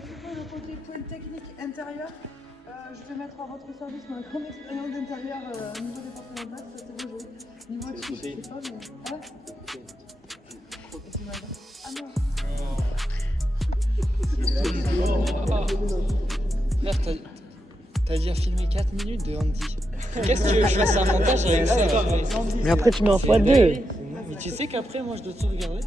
pour le côté point technique intérieur, je vais mettre à votre service ma grande expérience d'intérieur au niveau des portes de base. C'est bon, niveau de je sais pas, mais. Hein? Ah non. Frère, t'as déjà filmé 4 minutes de Andy. Qu'est-ce que tu veux que je fasse un montage avec ça? Mais après, tu mets en x2. Mais tu sais qu'après, moi, je dois tout regarder.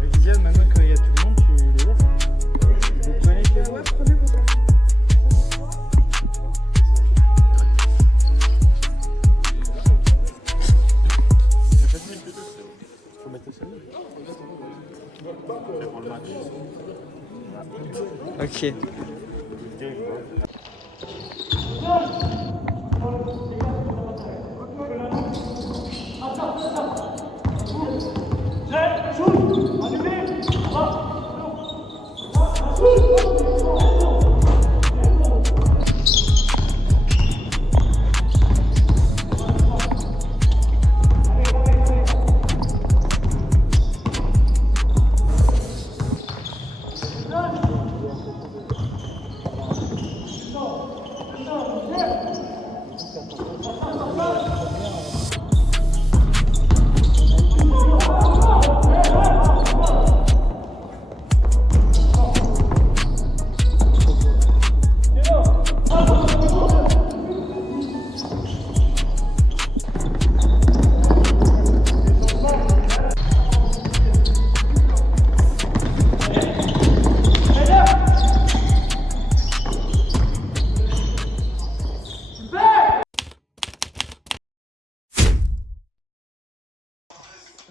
Viviane, maintenant quand il y a tout le monde, tu les laisses. Vous prenez les Ouais, prenez vos affaires. faut mettre ça. Ok.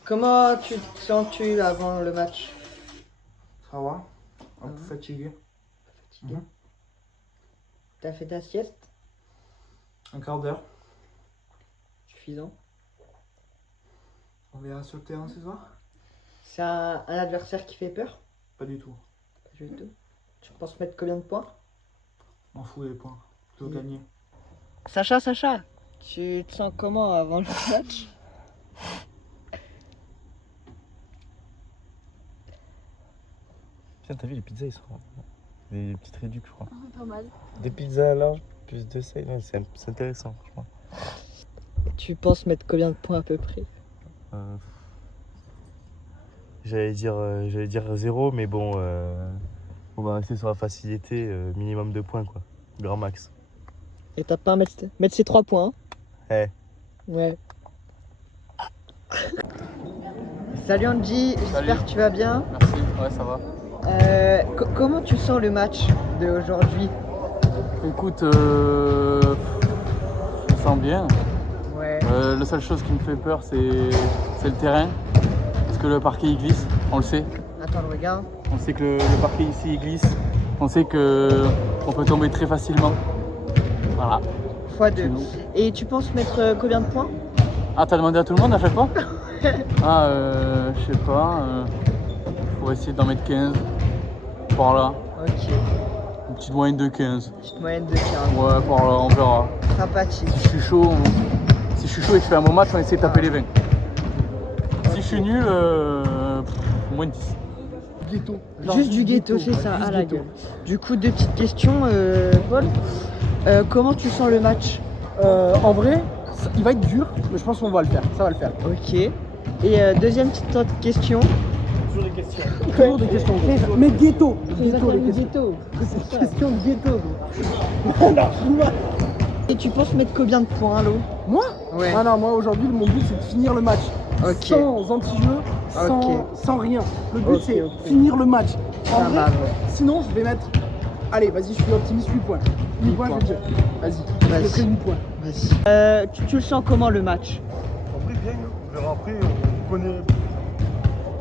Comment tu te sens-tu avant le match? Ça va? Un peu fatigué. Fatigué. T'as fait ta sieste? Un quart d'heure. Suffisant. On verra sur le terrain ce soir? C'est un adversaire qui fait peur? Pas du tout. Pas du tout. Tu penses mettre combien de points? M'en fous des points. Plutôt gagner. Sacha, tu te sens comment avant le match? Tiens, t'as vu les pizzas, ils sont des petites réducs, je crois. Pas mal. Des pizzas larges, plus de sel, ouais, c'est intéressant, franchement. Tu penses mettre combien de points à peu près? J'allais dire 0, mais bon, on va rester sur la facilité, minimum de points, quoi. Grand max. Et t'as pas à mettre ces 3 points? Eh. Ouais. Salut Andy, j'espère que tu vas bien. Merci, ouais, ça va. Comment tu sens le match d'aujourd'hui? Écoute, sens bien. Ouais. La seule chose qui me fait peur, c'est le terrain. Parce que le parquet il glisse, on le sait. Attends, je regarde. On sait que le parquet ici il glisse. On sait qu'on peut tomber très facilement. Voilà. x2. Et tu penses mettre combien de points? Ah, t'as demandé à tout le monde à chaque fois? Ah, je sais pas. Faut essayer d'en mettre 15. Par là. Ok. Une petite moyenne de 15. Petite moyenne de 15. Ouais, par là, on verra. Sympathique. Si je suis chaud, et que je fais un bon match, on essaie de taper les 20. Si je suis nul, moins de 10. Ghetto. Juste du ghetto, c'est ça, juste à la ghetto. gueule. Du coup, deux petites questions, Paul. Comment tu sens le match? En vrai, il va être dur, mais je pense qu'on va le faire. Ça va le faire. Ok. Et deuxième petite question. Toujours des questions. Toujours des questions. Mais ghetto. Ghetto, les questions. Ghetto. C'est une question de ghetto. Et tu penses mettre combien de points, Lo? Moi? Ouais. Ah non, moi aujourd'hui, mon but c'est de finir le match. Ok. Sans anti-jeu, sans rien. Le but c'est finir le match. En Ça vrai, va, ouais. sinon je vais mettre. Allez, vas-y, je suis optimiste, 8 points. 8 points, je vais dire. Vas-y, je mettrai 8 points. Vas-y. Tu le sens comment le match? En vrai, bien, on verra après. On connaît.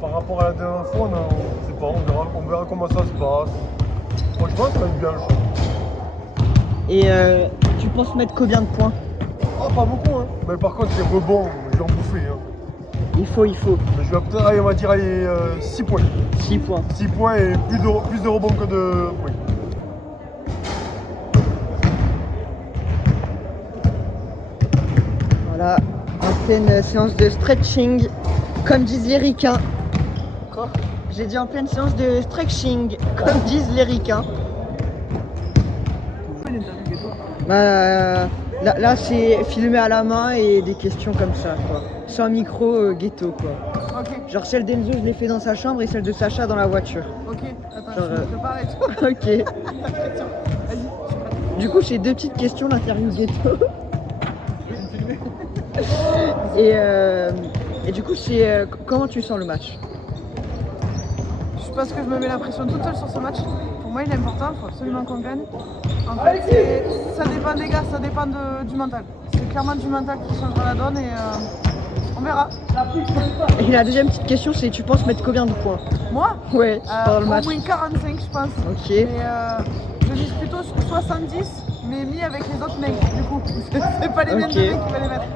Par rapport à la dernière fois, on sait pas, on verra comment ça se passe. Franchement, ça va être bien. Et tu penses mettre combien de points? Ah, pas beaucoup, hein. Mais par contre, les rebonds, je vais en bouffer. Hein. Il faut. Mais je vais peut-être, allez, on va dire, 6 points. 6 points. 6 points et plus de rebonds que de points. Voilà, en pleine séance de stretching, comme disent les ricains. Quoi? J'ai dit en pleine séance de stretching, comme disent les ricains. Bah, là c'est filmé à la main et des questions comme ça, quoi. Sans micro, ghetto, quoi. Ok, Genre celle d'Enzo, je l'ai fait dans sa chambre et celle de Sacha dans la voiture. ok. Attends, Genre, je me prépare et tout. Ok. Vas-y. Du coup, j'ai deux petites questions, l'interview ghetto. Et du coup, c'est comment tu sens le match? Je pense que je me mets la pression toute seule sur ce match. Pour moi, il est important, il faut absolument qu'on gagne. En fait, ça dépend des gars, ça dépend du mental. C'est clairement du mental qui changera la donne et on verra. Et la deuxième petite question, c'est tu penses mettre combien de points? Moi, Ouais, pendant le au match. moins 45, je pense. Ok. Mais je vise plutôt sur 70, mais mis avec les autres mecs, du coup. C'est pas les mêmes Ok. deux mecs qui vont les mettre.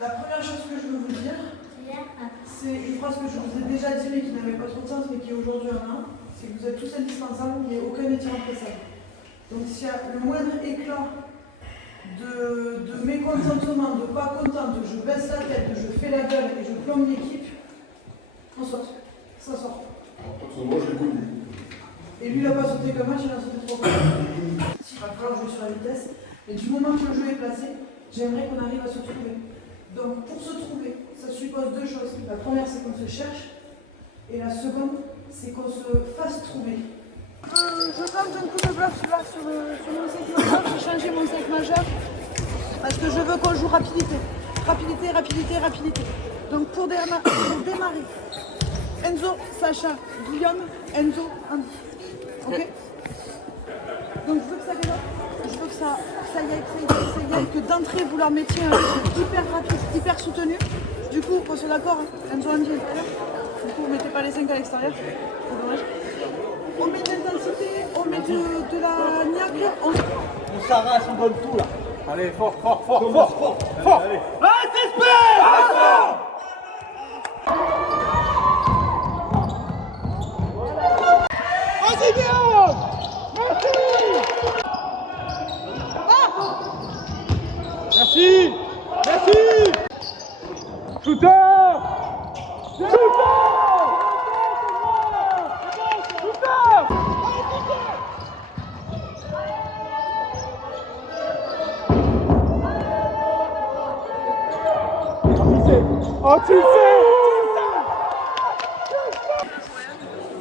La première chose que je veux vous dire, c'est une phrase que je vous ai déjà dit mais qui n'avait pas trop de sens mais qui aujourd'hui en a, c'est que vous êtes tous indispensables, il n'y a aucun métier remplaçable. Donc s'il y a le moindre éclat de mécontentement, de pas contente, je baisse la tête, je fais la gueule et je plombe l'équipe, on saute. Ça sort. Moi, je l'ai connu. Et lui il n'a pas sauté qu'un match, il a sauté 3 fois. Il va falloir jouer sur la vitesse, mais du moment que le jeu est placé, j'aimerais qu'on arrive à se trouver. Donc pour se trouver, ça suppose deux choses. La première, c'est qu'on se cherche, et la seconde, c'est qu'on se fasse trouver. Je tente un coup de bluff là sur mon 5 majeur, j'ai changé mon 5 majeur, parce que je veux qu'on joue rapidité. Rapidité. Donc pour démarrer, Enzo, Sacha, Guillaume, Enzo, Andy. Ok. Donc je veux que ça démarre, je veux que ça y aille, que d'entrée vous leur mettiez un jeu hyper rapide, hyper soutenu. Du coup, on est d'accord, hein, Enzo, Andy, l'extérieur. Du coup, vous mettez pas les 5 à l'extérieur, c'est dommage. On met de l'intensité, on met de la niaque, On s'arrache, on donne tout là. Allez, fort. Allez. Merci. Shooter. Oh, tu le sais.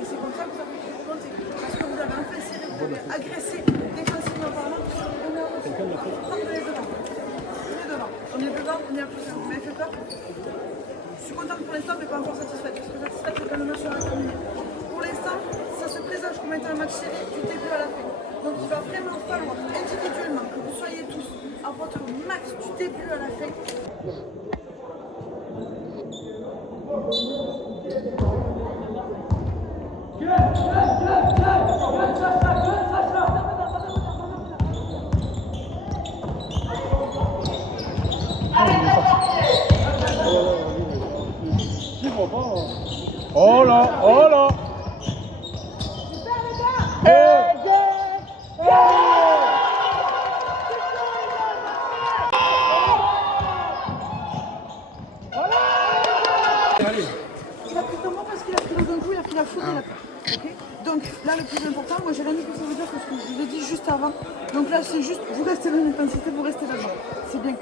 et c'est comme ça que vous avez pu remonter. Parce que vous avez un fait serré, vous avez agressé défensivement parlant, on est en retour. Prendre les devants. On est devant, on est à plus. Vous m'avez fait peur. Je suis contente pour l'instant, mais pas encore satisfaite. Je serai satisfaite quand le match sera terminé. Pour l'instant, ça se présage comme étant un match serré du début à la fin. Donc il va vraiment falloir individuellement que vous soyez tous à votre max du début à la fin. Oh là, oh là. Il a pris ton mot parce qu'il a pris le d'un coup, il a pris la faute de la part. Okay. Donc là, le plus important, moi j'ai rien dit que ça veut dire que ce que je vous ai dit juste avant. Donc là, c'est juste, vous restez dans l'intensité, vous restez là-dedans. C'est bien.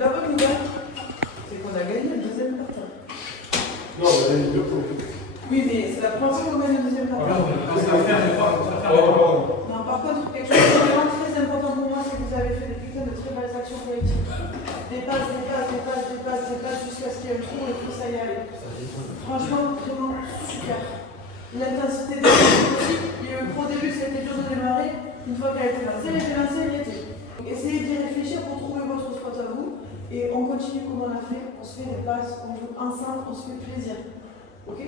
La bonne nouvelle, c'est qu'on a gagné le deuxième carton. Non, mais il y a 2 points. Oui, mais c'est la première fois qu'on gagne le deuxième carton. Non, par contre, quelque chose de vraiment très important pour moi, c'est que vous avez fait des putains de très belles actions collectives. Des passes, des passes, des passes, des passes, des passes, jusqu'à ce qu'il y ait un trou et puis ça y est. Franchement, vraiment super. L'intensité des aussi, il y a eu le pro début, c'était dur de démarrer. Une fois qu'elle a été lancée, elle était. Donc, essayez d'y réfléchir pour trouver votre spot à vous. Et on continue comme on a fait, on se fait des passes, on joue ensemble, on se fait plaisir. Ok?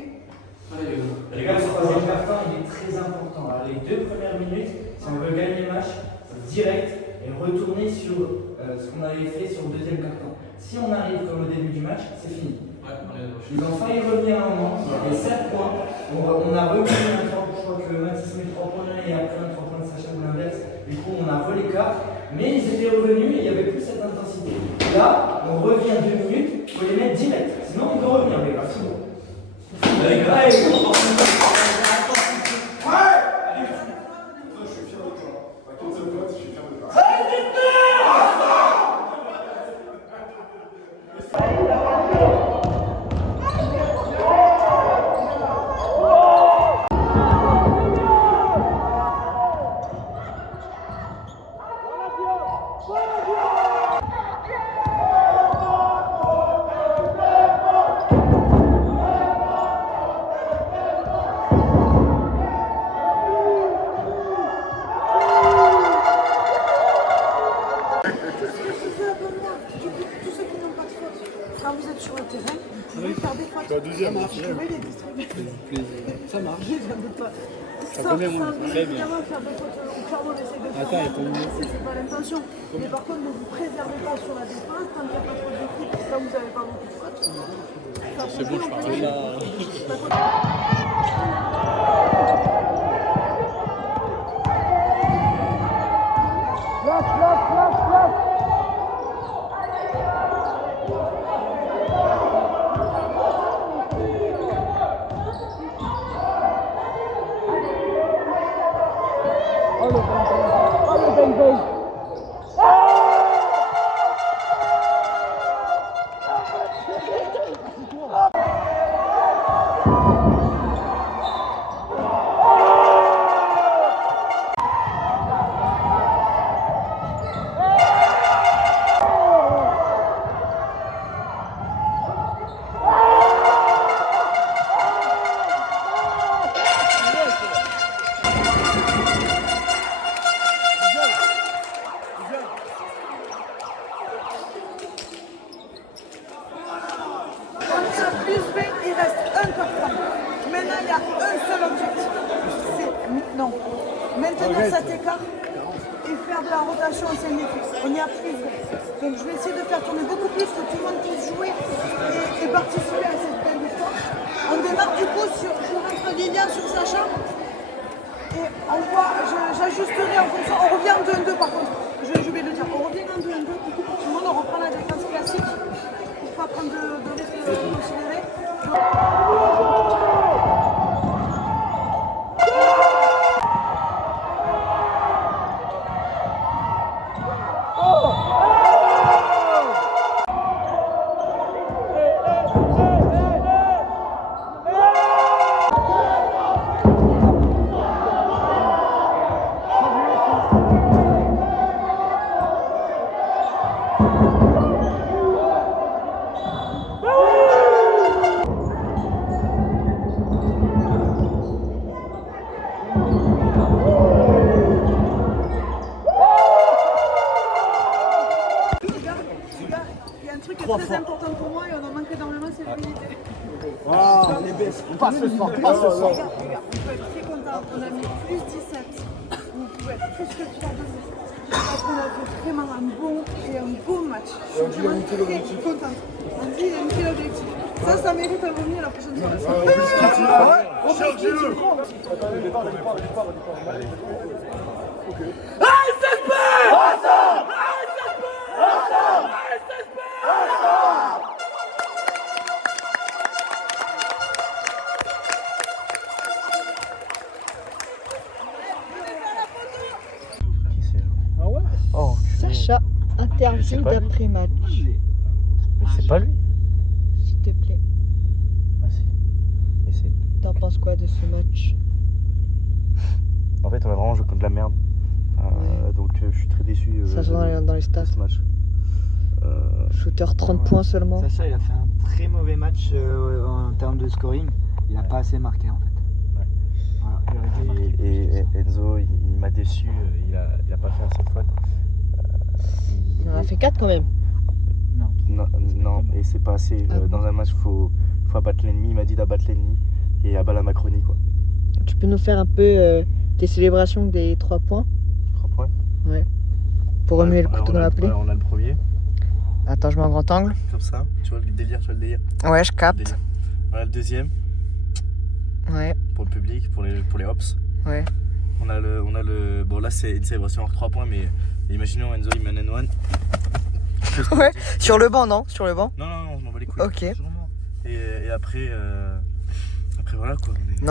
Les gars, ce troisième carton, il est très important. Alors, les 2 premières minutes, si on veut gagner le match, il faut direct et retourner sur ce qu'on avait fait sur le deuxième carton. Si on arrive comme au début du match, c'est fini. Ils ont failli revenir à un moment, il y avait 7 points. On a remis un 3 points, je crois que Mathis met 3 points et après un 3 points de Sacha ou l'inverse. Du coup, on a volé 4, mais ils étaient revenus et il n'y avait plus cette intensité. Là, on revient 2 minutes, il faut les mettre direct. Sinon, on peut revenir, les gars, c'est bon. Les gars, quand vous êtes sur le terrain, vous pouvez faire des fautes. La deuxième, vous pouvez les distribuer. Ça marche. Sans évidemment faire des fautes. Clairement, on essaie de faire des fautes, c'est pas l'intention. Mais par contre, ne vous préservez pas sur la défense, tant qu'il n'y a pas trop de fautes, là vous n'avez pas beaucoup de fautes. C'est bon, je parle. Plus 20, il reste un carton. Maintenant, il y a un seul objectif. C'est non. Maintenir cet écart et faire de la rotation au sein de l'équipe. On y a plus 20. Donc je vais essayer de faire tourner beaucoup plus, que tout le monde puisse jouer et participer à cette belle victoire. On démarre du coup sur, je rentre Lilian sur Sacha. Et on voit, j'ajusterai en fonction. On revient en 2-1-2 par contre. Je vais le dire. On revient en 2-1-2 du coup pour tout le monde. a un truc qui est très important pour moi et on en manque énormément, c'est l'humilité. Ah, les baisses. Passe ce soir, passe ce soir. Les gars, on peut être très content. On a mis plus 17. Vous pouvez être plus que fiers de nous. Parce qu'on a fait vraiment un bon et un beau match. Je suis vraiment très contente. On dit il a mis l'objectif. Ça mérite un vomi à la prochaine soirée. Cherchez-le. Qui c'est? Ah ouais? Oh, enculé. Sacha, Je interview sais pas. d'après-match. Mais c'est pas lui. S'il te plaît, Ah si. Mais c'est. t'en penses quoi de ce match? En fait, on a vraiment joué contre de la merde. Donc je suis très déçu Ça se voit dans les de stats. ce match. Shooter 30 points seulement. Sacha, il a fait un très mauvais match en termes de scoring. Il n'a pas assez marqué en fait. Ouais. Voilà, il aurait dû marquer plus. Et Enzo, il m'a déçu. Il a pas fait assez de fautes. Il en a fait 4 quand même. Non, et c'est pas assez. Ah bon. Dans un match, faut abattre l'ennemi. Il m'a dit d'abattre l'ennemi et abattre la Macronie, quoi. Tu peux nous faire un peu tes célébrations des 3 points 3 points. pour remuer le couteau dans la plaie? On a le premier. Attends, je mets en grand angle. Comme ça. Tu vois le délire, Ouais, je capte. Délire. Voilà le deuxième. Ouais, Pour le public, pour les hops. ouais. On a le. Bon, là, c'est une célébration hors 3 points, mais imaginons Enzo, il mène un one. Ouais, sur le banc, non? Sur le banc? Non, je m'en bats les couilles. Ok. Et après voilà quoi. Non,